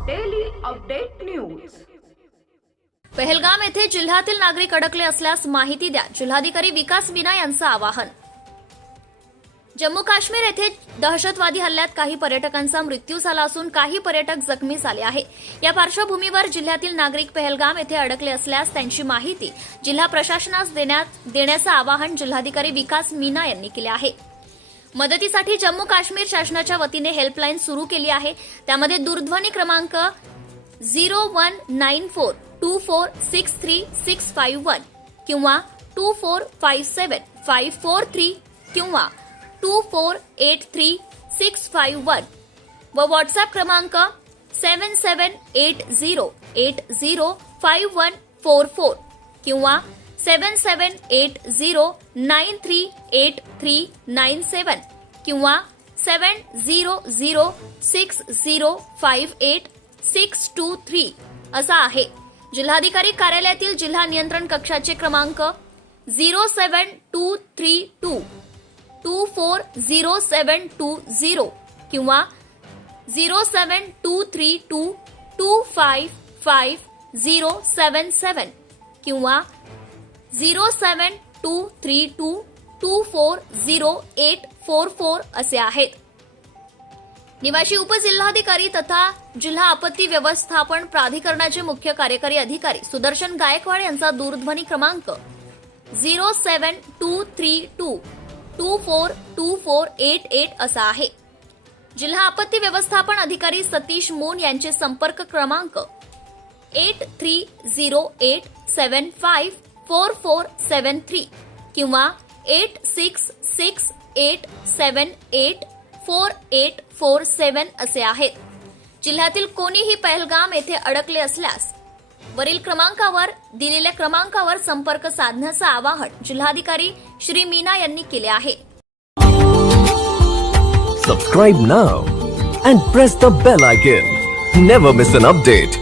Update news Pahalgam येथे जिल्ह्यातील नागरिक अडकले असल्यास माहिती द्या. जिल्हाधिकारी विकास मीना यांचं आवाहन. जम्मू काश्मीर येथे दहशतवादी हल्ल्यात काही पर्यटकांचा मृत्यू झाला असून काही पर्यटक जखमी झाले आहे या पार्श्वभूमीवर जिल्ह्यातील नागरिक पहलगाम येथे अडकले असल्यास त्यांची माहिती जिल्हा प्रशासनास देण्याचं आवाहन जिल्हाधिकारी विकास मीना यांनी केले आहे. मदतीसाठी जम्मू काश्मीर शासनाच्या वतीने हेल्पलाईन सुरू केली आहे. त्यामध्ये दूरध्वनी क्रमांक zero one nine four two four six three six five one किंवा two four five seven five four three किंवा two four eight three six five one व व्हॉट्सअप क्रमांक seven seven eight zero eight zero five one four four किंवा seven seven eight zero nine three eight three nine seven किंवा seven zero zero six zero five eight six two three असा आहे. जिल्हाधिकारी कार्यालयातील जिल्हा नियंत्रण कक्षाचे क्रमांक zero seven two three two two four zero seven two zero किंवा zero seven two three two two five five zero seven seven किंवा zero seven two three two two four zero eight four four असे आहेत. निवासी उपजिल्हाधिकारी तथा जिल्हा आपत्ती व्यवस्थापन प्राधिकरणाचे मुख्य कार्यकारी अधिकारी सुदर्शन गायकवाड यांचा दूरध्वनी क्रमांक zero seven two three two two four two four eight eight असा आहे. जिल्हा आपत्ती व्यवस्थापन अधिकारी सतीश मोन यांचे संपर्क क्रमांक eight three zero eight seven five four four seven three किंवा eight six six eight seven eight four eight four seven असे आहेत. जिल्ह्यातील कोणीही पहलगाम येथे अडकले असल्यास वरील क्रमांकावर दिलेल्या क्रमांकावर संपर्क साधण्याचं आवाहन जिल्हाधिकारी श्री मीना यांनी केले आहे. Subscribe now and press the bell icon never miss an update